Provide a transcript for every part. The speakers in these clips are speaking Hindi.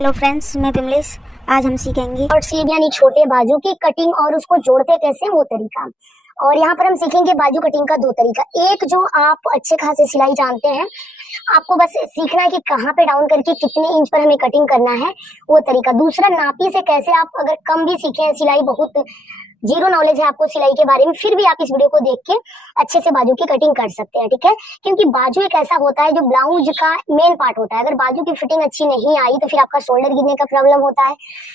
हेलो फ्रेंड्स, मैं पिमलेश। आज हम सीखेंगे और स्लीव यानी छोटे बाजू की कटिंग और उसको जोड़ते कैसे वो तरीका। और यहाँ पर हम सीखेंगे बाजू कटिंग का दो तरीका। एक जो आप अच्छे खासे सिलाई जानते हैं, आपको बस सीखना है कि कहाँ पे डाउन करके कितने इंच पर हमें कटिंग करना है, वो तरीका। दूसरा, नापी से कैसे आप अगर कम भी सीखे हैं, सिलाई बहुत जीरो नॉलेज है आपको सिलाई के बारे में, फिर भी आप इस वीडियो को देख के अच्छे से बाजू की कटिंग कर सकते हैं, ठीक है। क्योंकि बाजू एक ऐसा होता है जो ब्लाउज का मेन पार्ट होता है। अगर बाजू की फिटिंग अच्छी नहीं आई तो फिर आपका शोल्डर गिरने का प्रॉब्लम होता है,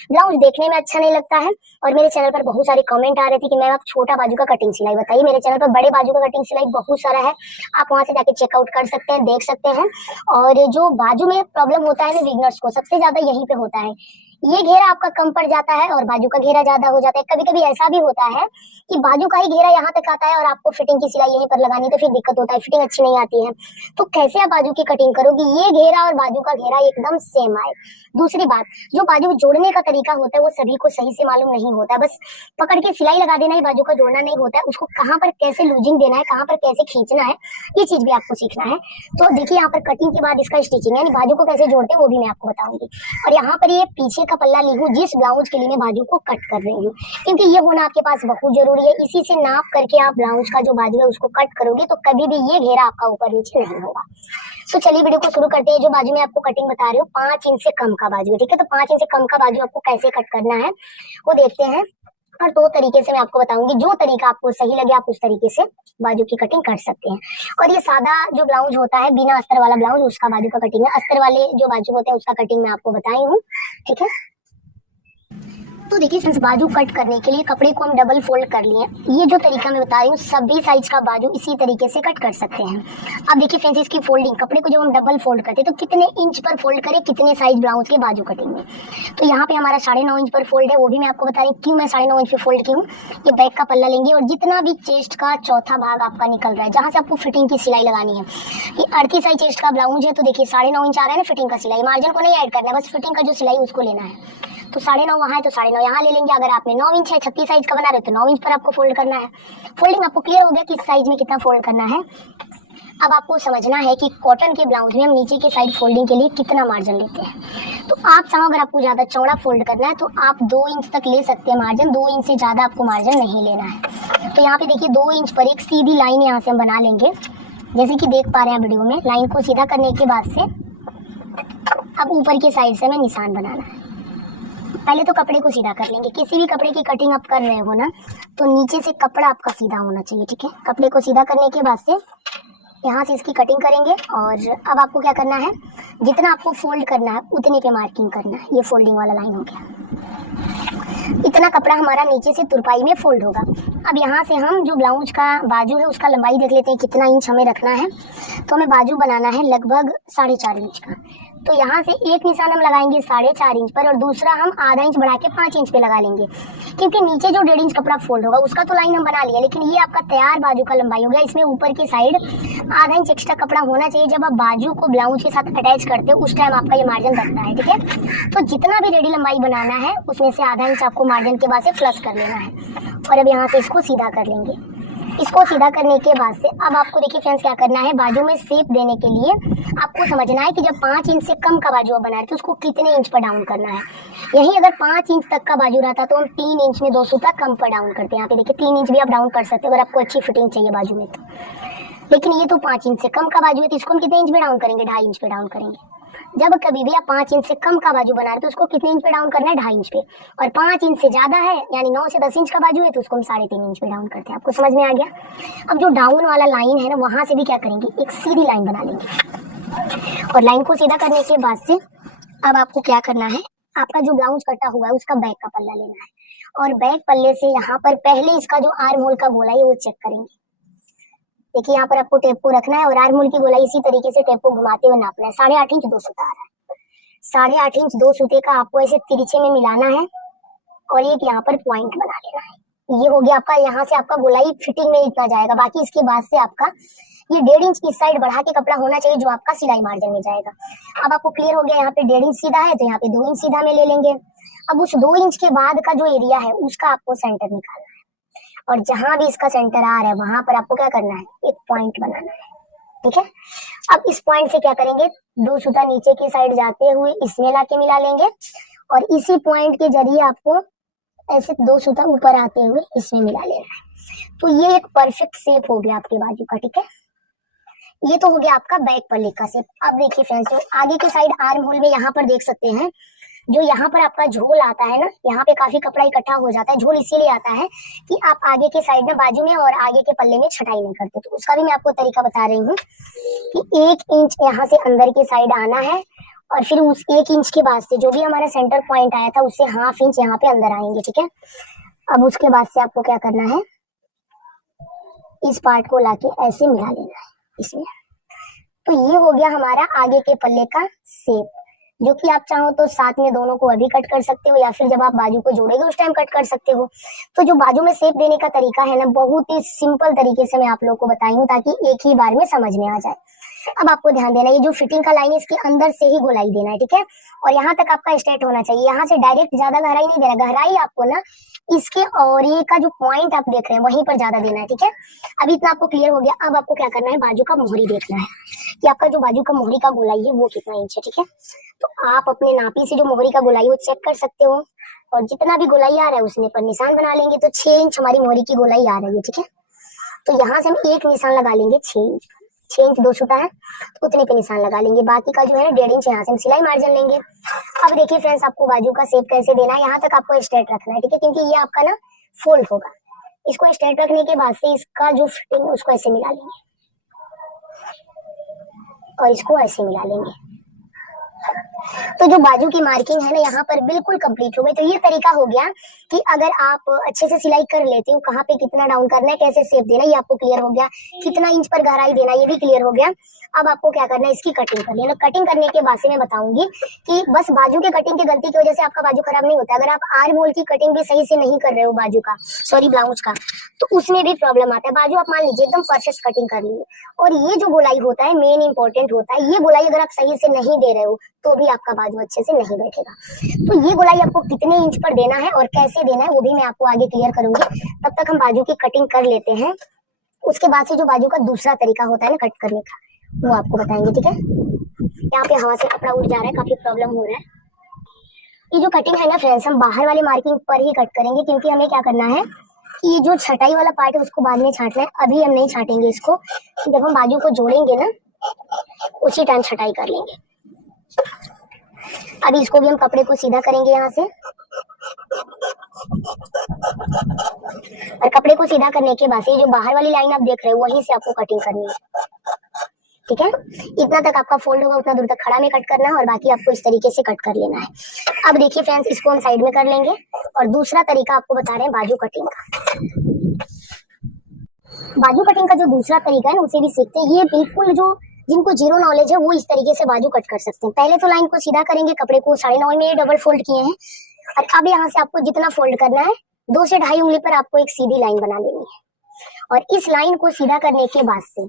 ब्लाउज देखने में अच्छा नहीं लगता है। और मेरे चैनल पर बहुत सारे कमेंट आ रहे थे कि मैम आप छोटा बाजू का कटिंग सिलाई बताइए। मेरे चैनल पर बड़े बाजू का कटिंग सिलाई बहुत सारा है, आप वहां से जाके चेकआउट कर सकते हैं, देख सकते हैं। और जो बाजू में प्रॉब्लम होता है ना बिगनर्स को, सबसे ज्यादा यहीं पे होता है। ये घेरा आपका कम पड़ जाता है और बाजू का घेरा ज्यादा हो जाता है। कभी कभी ऐसा भी होता है कि बाजू का ही घेरा यहाँ तक आता है और आपको फिटिंग की सिलाई यहीं पर लगानी, तो फिर दिक्कत होता है, फिटिंग अच्छी नहीं आती है। तो कैसे आप बाजू की कटिंग करोगे, ये घेरा और बाजू का घेरा एकदम सेम आए। दूसरी बात, जो बाजू जोड़ने का तरीका होता है वो सभी को सही से मालूम नहीं होता। बस पकड़ के सिलाई लगा देना ही बाजू का जोड़ना नहीं होता है। उसको कहाँ पर कैसे लूजिंग देना है, कहाँ पर कैसे खींचना है, ये चीज भी आपको सीखना है। तो देखिए, यहाँ पर कटिंग के बाद इसका स्टिचिंग यानी बाजू को कैसे जोड़ते हैं वो भी मैं आपको बताऊंगी। और यहाँ पर ये पीछे का पल्ला ली हूँ जिस ब्लाउज के लिए मैं बाजू को कट कर रही हूँ, क्योंकि ये होना आपके पास बहुत जरूरी है। इसी से नाप करके आप ब्लाउज का जो बाजू है उसको कट करोगे तो कभी भी ये घेरा आपका ऊपर नीचे नहीं होगा। तो चलिए वीडियो को शुरू करते हैं। जो बाजू में आपको कटिंग बता रही हूँ 5 इंच से कम का बाजू है, ठीक है। तो 5 इंच से कम का बाजू आपको कैसे कट करना है वो देखते हैं। और दो तरीके से मैं आपको बताऊंगी, जो तरीका आपको सही लगे आप उस तरीके से बाजू की कटिंग कर सकते हैं। और ये सादा जो ब्लाउज होता है बिना अस्तर वाला ब्लाउज, उसका बाजू का कटिंग है। अस्तर वाले जो बाजू होते हैं उसका कटिंग मैं आपको बताई हूँ, ठीक है। तो देखिए फ्रेंड्स, बाजू कट करने के लिए कपड़े को हम डबल फोल्ड कर लिए। ये जो तरीका मैं बता रही हूँ सभी साइज का बाजू इसी तरीके से कट कर सकते हैं। अब देखिए फ्रेंड्स, इसकी फोल्डिंग, कपड़े को जब हम डबल फोल्ड करते हैं तो कितने इंच पर फोल्ड करें, कितने साइज ब्लाउज के बाजू कटिंग में। तो यहाँ पे हमारा 9.5 इंच पर फोल्ड है, वो भी मैं आपको बता रही हूँ क्यों मैं 9.5 इंच पे फोल्ड की हूँ। ये बैक का पल्ला लेंगे और जितना भी चेस्ट का चौथा भाग आपका निकल रहा है, जहाँ से आपको फिटिंग की सिलाई लगानी है, ये 38 साइज चेस्ट का ब्लाउज है, तो देखिए 9.5 इंच आ रहा है ना फिटिंग का सिलाई। मार्जिन को नहीं ऐड करना है, बस फिटिंग का जो सिलाई उसको लेना है। तो 9.5 वहाँ है तो 9.5 यहाँ ले लेंगे। अगर आपने 9 इंच है, 36 साइज का बना रहे हो तो 9 इंच पर आपको फोल्ड करना है। फोल्डिंग आपको क्लियर हो गया किस साइज में कितना फोल्ड करना है। अब आपको समझना है कि कॉटन के ब्लाउज में हम नीचे के साइड फोल्डिंग के लिए कितना मार्जिन लेते हैं। तो आप चाहो अगर आपको ज्यादा चौड़ा फोल्ड करना है तो आप 2 इंच तक ले सकते हैं मार्जिन, 2 इंच से ज्यादा आपको मार्जिन नहीं लेना है। तो यहाँ पे देखिए 2 इंच पर एक सीधी लाइन यहाँ से हम बना लेंगे, जैसे कि देख पा रहे हैं वीडियो में। लाइन को सीधा करने के बाद से अब ऊपर की साइड से हमें निशान बनाना है। पहले तो कपड़े को सीधा कर लेंगे। किसी भी कपड़े की कटिंग आप कर रहे हो ना, तो नीचे से कपड़ा आपका सीधा होना चाहिए, ठीक है। कपड़े को सीधा करने के बाद से यहाँ से इसकी कटिंग करेंगे। और अब आपको क्या करना है, जितना आपको फोल्ड करना है उतने पे मार्किंग करना है। ये फोल्डिंग वाला लाइन हो गया, इतना कपड़ा हमारा नीचे से तुरपाई में फोल्ड होगा। अब यहाँ से हम जो ब्लाउज का बाजू है उसका लंबाई देख लेते हैं कितना इंच हमें रखना है। तो हमें बाजू बनाना है लगभग 4.5 इंच का। तो यहाँ से एक निशान हम लगाएंगे 4.5 इंच पर और दूसरा हम आधा इंच बढ़ा के 5 इंच पे लगा लेंगे, क्योंकि नीचे जो 1.5 इंच कपड़ा फोल्ड होगा उसका तो लाइन हम बना लिया, लेकिन ये आपका तैयार बाजू का लंबाई हो गया। इसमें ऊपर की साइड आधा इंच एक्स्ट्रा कपड़ा होना चाहिए। जब आप बाजू को ब्लाउज के साथ अटैच करते हो उस टाइम आपका ये मार्जिन रखना है, ठीक है। तो जितना भी रेडी लंबाई बनाना है उसमें से आधा इंच आपको मार्जिन के बाद से प्लस कर लेना है। और अब यहाँ से इसको सीधा कर लेंगे। इसको सीधा करने के बाद से अब आपको देखिए फ्रेंड्स क्या करना है, बाजू में शेप देने के लिए आपको समझना है कि जब 5 इंच से कम का बाजू आप बना रहे तो उसको कितने इंच पर डाउन करना है। यही अगर 5 इंच तक का बाजू रहता तो हम 3 इंच में 2 सूता कम पर डाउन करते हैं। यहाँ पे देखिए 3 इंच भी आप डाउन कर सकते हो अगर आपको अच्छी फिटिंग चाहिए बाजू में तो। लेकिन ये तो 5 इंच से कम का बाजू है तो इसको हम कितने इंच पे डाउन करेंगे, 2.5 इंच पे डाउन करेंगे। जब कभी भी आप 5 इंच से कम का बाजू बना रहे तो उसको कितने इंच पे डाउन करना है, 2.5 इंच पे। और 5 इंच से ज्यादा है यानी 9 से 10 इंच का बाजू है तो उसको हम 3.5 इंच पे डाउन करते हैं। आपको समझ में आ गया। अब जो डाउन वाला लाइन है ना, वहां से भी क्या करेंगे, एक सीधी लाइन बना लेंगे। और लाइन को सीधा करने के बाद से अब आपको क्या करना है, आपका जो ब्लाउज कटा हुआ है उसका बैक का पल्ला लेना है और बैक पल्ले से यहाँ पर पहले इसका जो आर्म होल का गोलाई है वो चेक करेंगे। देखिए यहाँ पर आपको टेप को रखना है और आर्म होल की गोलाई इसी तरीके से टेप को घुमाते हुए नापना है। 8.5 इंच 2 सूता आ रहा है, 8.5 इंच 2 सूते का आपको ऐसे तिरछे में मिलाना है और एक यहाँ पर पॉइंट बना लेना है। ये हो गया आपका, यहाँ से आपका गोलाई फिटिंग में इतना जाएगा। बाकी इसके बाद से आपका ये 1.5 इंच इस साइड बढ़ा के कपड़ा होना चाहिए जो आपका सिलाई मार्जिन में जाएगा। अब आपको क्लियर हो गया, यहाँ पे 1.5 इंच सीधा है तो यहाँ पे 2 इंच सीधा में ले लेंगे। अब उस 2 इंच के बाद का जो एरिया है उसका आपको सेंटर निकालना है और जहां भी इसका सेंटर आ रहा है वहां पर आपको क्या करना है, एक पॉइंट बनाना है, ठीक है। अब इस पॉइंट से क्या करेंगे, 2 सूता नीचे की साइड जाते हुए इसमें लाके मिला लेंगे और इसी पॉइंट के जरिए आपको ऐसे 2 सूता ऊपर आते हुए इसमें मिला लेना है। तो ये एक परफेक्ट शेप हो गया आपके बाजू का। ठीक है, ये तो हो गया आपका बैक पल्ले का शेप। अब देखिए फ्रेंड्स, जो आगे की साइड आर्म होल में यहाँ पर देख सकते हैं, जो यहाँ पर आपका झोल आता है ना, यहाँ पे काफी कपड़ा इकट्ठा हो जाता है। झोल इसीलिए आता है कि आप आगे के साइड में बाजू में और आगे के पल्ले में छटाई नहीं करते। तो उसका भी मैं आपको तरीका बता रही हूँ कि 1 इंच यहाँ से अंदर की साइड आना है और फिर उस 1 इंच के बाद से जो भी हमारा सेंटर पॉइंट आया था उससे 1/2 इंच यहाँ पे अंदर आएंगे। ठीक है, अब उसके बाद से आपको क्या करना है, इस पार्ट को लाके ऐसे मिला लेना है इसमें। तो ये हो गया हमारा आगे के पल्ले का शेप, जो कि आप चाहो तो साथ में दोनों को अभी कट कर सकते हो या फिर जब आप बाजू को जोड़ेंगे उस टाइम कट कर सकते हो। तो जो बाजू में शेप देने का तरीका है ना, बहुत ही सिंपल तरीके से मैं आप लोगों को बताई हूँ ताकि एक ही बार में समझ में आ जाए। अब आपको ध्यान देना है, ये जो फिटिंग का लाइन है इसके अंदर से ही गोलाई देना है। ठीक है, और यहाँ तक आपका स्ट्रेट होना चाहिए, यहाँ से डायरेक्ट ज्यादा गहराई नहीं देना। गहराई आपको ना इसके और ये का जो पॉइंट आप देख रहे हैं वहीं पर ज्यादा देना है। ठीक है, अब इतना आपको क्लियर हो गया। अब आपको क्या करना है, बाजू का मोहरी देखना है कि आपका जो बाजू का मोहरी का गोलाई है वो कितना इंच है। ठीक है, तो आप अपने नापी से जो मोहरी का गोलाई वो चेक कर सकते हो और जितना भी गोलाई आ रहा है उसने पर निशान बना लेंगे। तो 6 इंच हमारी मोहरी की गोलाई आ रही है। ठीक है, तो यहाँ से हम एक निशान लगा लेंगे 6 इंच। 6 इंच 2 सूता है तो उतने पे निशान लगा लेंगे। बाकी का जो है 1.5 इंच यहाँ से हम सिलाई मार्जिन लेंगे। अब देखिए फ्रेंड्स, आपको बाजू का शेप कैसे देना है, यहाँ तक आपको स्ट्रेट रखना है। ठीक है, क्योंकि ये आपका ना फोल्ड होगा। इसको स्ट्रेट रखने के बाद से इसका जो फिटिंग उसको ऐसे मिला लेंगे और इसको ऐसे मिला लेंगे। तो जो बाजू की मार्किंग है ना यहाँ पर बिल्कुल कंप्लीट हो गई। तो ये तरीका हो गया कि अगर आप अच्छे से सिलाई कर लेते हो, कहाँ पे कितना डाउन करना है, कैसे शेप देना है, ये आपको क्लियर हो गया। कितना इंच पर गहराई देना ये भी क्लियर हो गया। अब आपको क्या करना है, इसकी कटिंग करनी है। कटिंग करने के बाद से मैं बताऊंगी कि बस बाजू के कटिंग की गलती की वजह से आपका बाजू खराब नहीं होता। अगर आप आर्म होल की कटिंग भी सही से नहीं कर रहे हो बाजू का, सॉरी ब्लाउज का, तो उसमें भी प्रॉब्लम आता है। बाजू आप मान लीजिए एकदम परफेक्ट कटिंग कर लिए और ये जो गोलाई होता है मेन इंपॉर्टेंट होता है, ये गोलाई अगर आप सही से नहीं दे रहे हो तो भी आपका बाजू अच्छे से नहीं बैठेगा। तो ये गोलाई आपको कितने इंच पर देना है और कैसे देना है वो भी मैं आपको आगे क्लियर करूंगी। तब तक हम बाजू की कटिंग कर लेते हैं। उसके बाद से जो बाजू का दूसरा तरीका होता है ना कट करने का, वो आपको बताएंगे। ठीक है, यहाँ पे हवा से कपड़ा उड़ जा रहा है, काफी प्रॉब्लम हो रहा है। ये जो कटिंग है ना फ्रेंड्स, हम बाहर वाले मार्किंग पर ही कट करेंगे, क्योंकि हमें क्या करना है कि जो छटाई वाला पार्ट है उसको बाद में छाटना है। अभी हम नहीं छाटेंगे इसको, जब हम बाजू को जोड़ेंगे ना उसी टाइम छटाई कर लेंगे। अभी इसको भी हम कपड़े को सीधा करेंगे यहाँ से, और कपड़े को सीधा करने के बाद से जो बाहर वाली लाइन आप देख रहे हो वहीं से आपको कटिंग करनी है। ठीक है, इतना तक आपका फोल्ड होगा उतना दूर तक खड़ा में कट करना है और बाकी आपको इस तरीके से कट कर लेना है। अब देखिए फ्रेंड्स, इसको हम साइड में कर लेंगे और दूसरा तरीका आपको बता रहे हैं बाजू कटिंग का। बाजू कटिंग का जो दूसरा तरीका है ना उसे भी सीखते हैं। ये बिल्कुल जो जिनको जीरो नॉलेज है वो इस तरीके से बाजू कट कर सकते हैं। पहले तो लाइन को सीधा करेंगे, कपड़े को 9.5 में डबल फोल्ड किए हैं और अब यहाँ से आपको जितना फोल्ड करना है 2 से 2.5 उंगली पर आपको एक सीधी लाइन बना लेनी है। और इस लाइन को सीधा करने के बाद से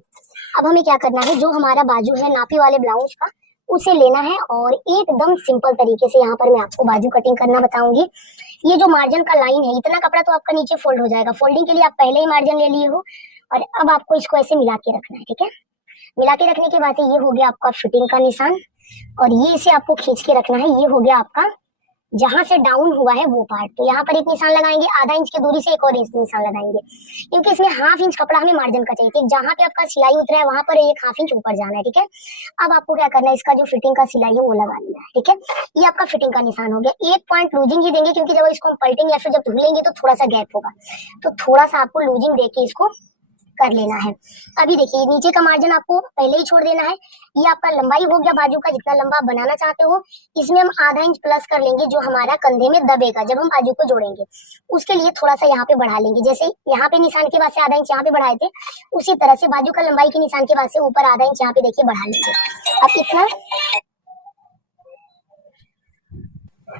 अब हमें क्या करना है, जो हमारा बाजू है नापी वाले ब्लाउज का उसे लेना है और एकदम सिंपल तरीके से यहाँ पर मैं आपको बाजू कटिंग करना बताऊंगी। ये जो मार्जिन का लाइन है, इतना कपड़ा तो आपका नीचे फोल्ड हो जाएगा। फोल्डिंग के लिए आप पहले ही मार्जिन ले लिए हो और अब आपको इसको ऐसे मिला के रखना है। ठीक है, मिला के रखने के बाद ये हो गया आपका फिटिंग का निशान और ये इसे आपको खींच के रखना है। ये हो गया आपका जहां से डाउन हुआ है वो पार्ट। तो यहाँ पर एक निशान लगाएंगे, आधा इंच की दूरी से एक और इंच निशान लगाएंगे, क्योंकि इसमें 1/2 इंच कपड़ा हमें मार्जिन का चाहिए। ठीक, जहां पे आपका सिलाई उतरा है वहां पर 1/2 इंच ऊपर जाना है। ठीक है, अब आपको क्या करना है, इसका जो फिटिंग का सिलाई है वो लगा लेना है। ठीक है, ये आपका फिटिंग का निशान हो गया। 1 पॉइंट लूजिंग ही देंगे, क्योंकि जब इसको हम पलटेंगे या फिर जब धुलेंगे तो थोड़ा सा गैप होगा, तो थोड़ा सा आपको लूजिंग देके इसको कर लेना है। अभी देखिए नीचे का मार्जिन आपको पहले ही छोड़ देना है। ये आपका लंबाई हो गया बाजू का, जितना लंबा आप बनाना चाहते हो। इसमें हम आधा इंच प्लस कर लेंगे जो हमारा कंधे में दबेगा जब हम बाजू को जोड़ेंगे। उसके लिए थोड़ा सा यहाँ पे बढ़ा लेंगे, जैसे यहाँ पे निशान के बाद से आधा इंच यहाँ पे बढ़ाए थे, उसी तरह से बाजू का लंबाई के निशान के बाद से ऊपर आधा इंच यहाँ पे देखिए बढ़ा लेंगे। अब इतना,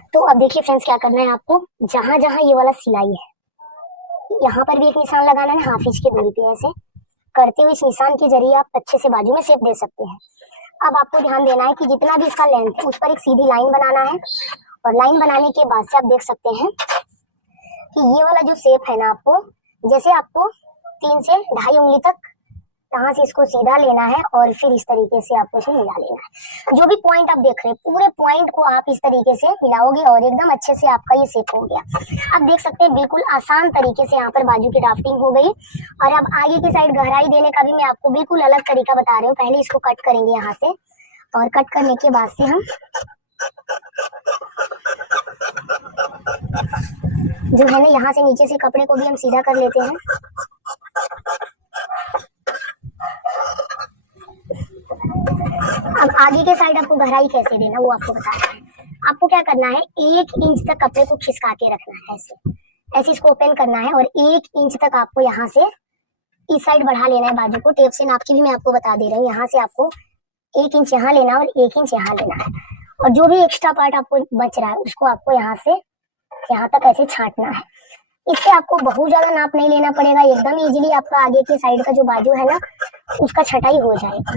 तो अब देखिए फ्रेंड्स क्या करना है आपको, जहां जहां ये वाला सिलाई है यहाँ पर भी एक निशान लगाना है 1/2 इंच की दूरी पे। ऐसे करते हुए इस निशान के जरिए आप अच्छे से बाजू में शेप दे सकते हैं। अब आपको ध्यान देना है कि जितना भी इसका लेंथ है उस पर एक सीधी लाइन बनाना है और लाइन बनाने के बाद से आप देख सकते हैं कि ये वाला जो शेप है ना, आपको जैसे आपको 3 से 2.5 उंगली तक यहाँ से इसको सीधा लेना है और फिर इस तरीके से आपको इसे मिला लेना है। जो भी पॉइंट आप देख रहे हैं पूरे पॉइंट को आप इस तरीके से मिलाओगे और एकदम अच्छे से आपका ये शेप हो गया। अब देख सकते हैं बिल्कुल आसान तरीके से यहाँ पर बाजू की ड्राफ्टिंग हो गई। और अब आगे की साइड गहराई देने का भी मैं आपको बिल्कुल अलग तरीका बता रही हूँ। पहले इसको कट करेंगे यहाँ से और कट करने के बाद से हम जो है ना यहाँ से नीचे से कपड़े को भी हम सीधा कर लेते हैं। अब आगे के साइड आपको गहराई कैसे देना वो आपको बताना है। आपको क्या करना है, 1 इंच तक कपड़े को खिसका के रखना है, ऐसे ऐसे इसको ओपन करना है और 1 इंच तक आपको यहाँ से इस साइड बढ़ा लेना है बाजू को। टेप से नाप के भी मैं आपको बता दे रही हूँ। यहाँ से आपको 1 इंच यहाँ लेना और 1 इंच यहाँ लेना है और जो भी एक्स्ट्रा पार्ट आपको बच रहा है उसको आपको यहाँ से यहाँ तक ऐसे छांटना है। इससे आपको बहुत ज्यादा नाप नहीं लेना पड़ेगा, एकदम इजीली आपका आगे की साइड का जो बाजू है ना उसका छटाई हो जाएगा।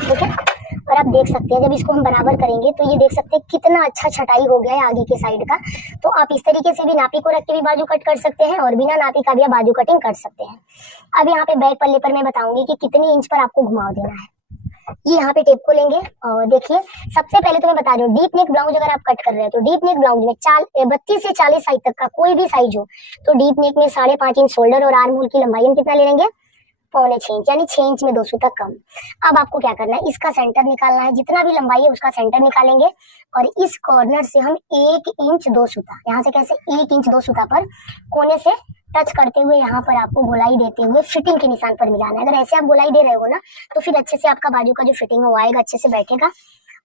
ठीक है, और आप देख सकते हैं जब इसको हम बराबर करेंगे तो ये देख सकते हैं कितना अच्छा छटाई हो गया है आगे के साइड का। तो आप इस तरीके से भी नापी को रख के भी बाजू कट कर सकते हैं और बिना नापी का भी आप बाजू कटिंग कर सकते हैं। अब यहाँ पे बैक पल्ले पर मैं बताऊंगी कि कितने इंच पर आपको घुमाव देना है। ये यहाँ पे टेप को लेंगे और देखिए सबसे पहले तो मैं बता रही हूँ डीप नेक ब्लाउज अगर आप कट कर रहे हैं तो डीप नेक ब्लाउज में 32 से 40 साइज तक का कोई भी साइज हो तो डीप नेक में 5.5 इंच शोल्डर और आर्म होल की लंबाई हम कितना ले लेंगे, 6.25 इंच, यानी 6 इंच में 2 सूता कम। अब आपको क्या करना है, इसका सेंटर निकालना है, जितना भी लंबाई है उसका सेंटर निकालेंगे और इस कॉर्नर से हम 1 इंच 2 सूता, यहाँ से कैसे 1 इंच 2 सूता पर कोने से टच करते हुए यहाँ पर आपको गोलाई देते हुए फिटिंग के निशान पर मिलाना है। अगर ऐसे आप गोलाई दे रहे हो ना तो फिर अच्छे से आपका बाजू का जो फिटिंग है वो आएगा, अच्छे से बैठेगा।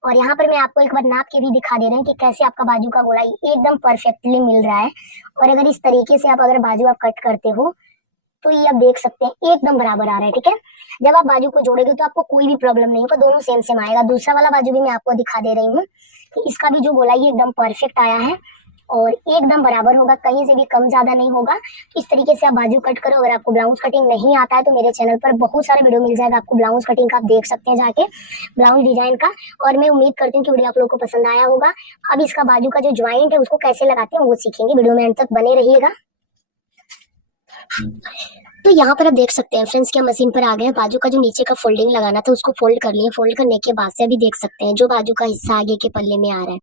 और यहाँ पर मैं आपको एक बार नाप के भी दिखा दे रही हूँ कि कैसे आपका बाजू का गोलाई एकदम परफेक्टली मिल रहा है। और अगर इस तरीके से आप अगर बाजू आप कट करते हो तो ये आप देख सकते हैं एकदम बराबर आ रहा है। ठीक है, जब आप बाजू को जोड़ेंगे तो आपको कोई भी प्रॉब्लम नहीं होगा, दोनों सेम सेम आएगा। दूसरा वाला बाजू भी मैं आपको दिखा दे रही हूँ कि इसका भी जो गोलाई एकदम परफेक्ट आया है और एकदम बराबर होगा, कहीं से भी कम ज्यादा नहीं होगा। इस तरीके से आप बाजू कट करो। अगर आपको ब्लाउज कटिंग नहीं आता है तो मेरे चैनल पर बहुत सारे वीडियो मिल जाएगा आपको ब्लाउज कटिंग का, आप देख सकते हैं जाके ब्लाउज डिजाइन का। और मैं उम्मीद करती हूँ कि वीडियो आप लोगों को पसंद आया होगा। अब इसका बाजू का जो ज्वाइंट है उसको कैसे लगाते हैं वो सीखेंगे, वीडियो में एंड तक बने रहिएगा। तो यहाँ पर आप देख सकते हैं फ्रेंड्स कि हम मशीन पर आ गए हैं। बाजू का जो नीचे का फोल्डिंग लगाना था उसको फोल्ड कर लिए। फोल्ड करने के बाद से अभी देख सकते हैं जो बाजू का हिस्सा आगे के पल्ले में आ रहा है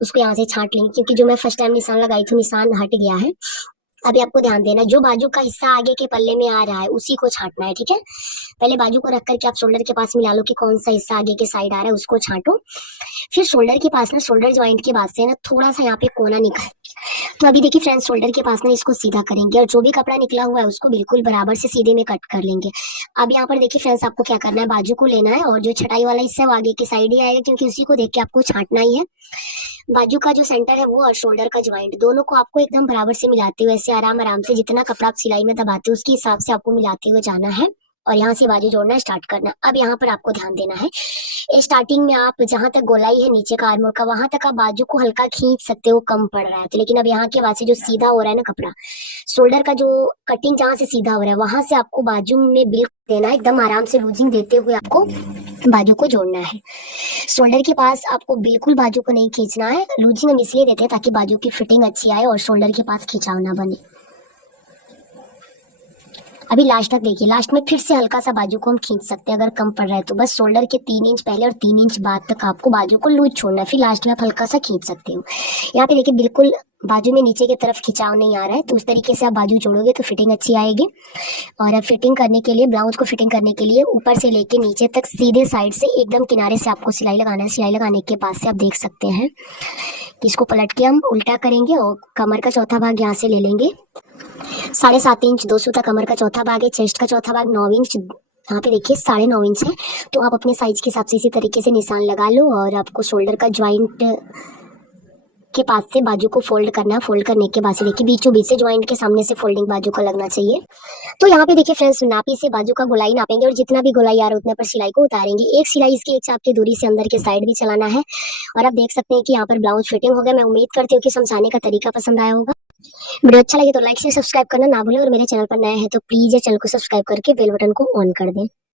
उसको यहाँ से छांट लेंगे, क्योंकि जो मैं फर्स्ट टाइम निशान लगाई थी निशान हट गया है। अभी आपको ध्यान देना जो बाजू का हिस्सा आगे के पल्ले में आ रहा है उसी को छांटना है। ठीक है, पहले बाजू को रख करके आप शोल्डर के पास मिला लो कि कौन सा हिस्सा आगे के साइड आ रहा है उसको छांटो। फिर शोल्डर के पास ना शोल्डर ज्वाइंट के बाद से ना थोड़ा सा यहाँ पे कोना निकाल। तो अभी देखिए फ्रेंड्स शोल्डर के पास ना इसको सीधा करेंगे और जो भी कपड़ा निकला हुआ है उसको बिल्कुल बराबर से सीधे में कट कर लेंगे। अब यहाँ पर देखिए फ्रेंड्स आपको क्या करना है, बाजू को लेना है और जो छटाई वाला हिस्सा है वो आगे की साइड ही आएगा, क्योंकि उसी को देख के आपको छांटना ही है। बाजू का जो सेंटर है वो और शोल्डर का ज्वाइंट दोनों को आपको एकदम बराबर से मिलाते हुए ऐसे आराम आराम से जितना कपड़ा आप सिलाई में दबाते हो उसके हिसाब से आपको मिलाते हुए जाना है और यहाँ से बाजू जोड़ना स्टार्ट करना। अब यहाँ पर आपको ध्यान देना है स्टार्टिंग में आप जहां तक गोलाई है नीचे का आर्मोल का वहां तक आप बाजू को हल्का खींच सकते हो, कम पड़ रहा है तो। लेकिन अब यहाँ के बाद से जो सीधा हो रहा है ना कपड़ा, शोल्डर का जो कटिंग जहां से सीधा हो रहा है वहां से आपको बाजू में बिल्कुल देना है, एकदम आराम से लूजिंग देते हुए आपको बाजू को जोड़ना है। शोल्डर के पास आपको बिल्कुल बाजू को नहीं खींचना है, लूजिंग हम इसलिए देते हैं ताकि बाजू की फिटिंग अच्छी आए और शोल्डर के पास खिंचाव ना बने। अभी लास्ट तक देखिए, लास्ट में फिर से हल्का सा बाजू को हम खींच सकते हैं अगर कम पड़ रहा है तो। बस शोल्डर के 3 इंच पहले और 3 इंच बाद तक आपको बाजू को लूज छोड़ना है, फिर लास्ट में आप हल्का सा खींच सकते हो। यहाँ पे देखिए बिल्कुल बाजू में नीचे की तरफ खिंचाव नहीं आ रहा है, तो उस तरीके से आप बाजू जोड़ोगे तो फिटिंग अच्छी आएगी। और अब फिटिंग करने के लिए, ब्लाउज को फिटिंग करने के लिए ऊपर से लेके नीचे तक सीधे साइड से एकदम किनारे से आपको सिलाई लगाना है। सिलाई लगाने के बाद से आप देख सकते हैं कि इसको पलट के हम उल्टा करेंगे और कमर का चौथा भाग यहाँ से ले लेंगे। 7.5 इंच 2 सूता कमर का चौथा भाग है, चेस्ट का चौथा भाग 9 इंच, यहाँ पे देखिए 9.5 इंच है। तो आप अपने साइज के हिसाब से इसी तरीके से निशान लगा लो और आपको शोल्डर का ज्वाइंट के पास से बाजू को फोल्ड करना है। फोल्ड करने के बाद से देखिए बीचों बीच से ज्वाइंट के सामने से फोल्डिंग बाजू का लगना चाहिए। तो यहाँ पे देखिए फ्रेंड्स नापी से बाजू का गोलाई नापेंगे और जितना भी गोलाई आ रहा है उतने पर सिलाई को उतारेंगे। एक सिलाई इसकी एक चाप की दूरी से अंदर के साइड भी चलाना है। और आप देख सकते हैं कि यहाँ पर ब्लाउज फिटिंग हो गया। मैं उम्मीद करती हूँ कि समझाने का तरीका पसंद आया होगा। वीडियो अच्छा लगे तो लाइक से सब्सक्राइब करना ना भूलें और मेरे चैनल पर नए हैं तो प्लीज चैनल को सब्सक्राइब करके बेल बटन को ऑन कर दें।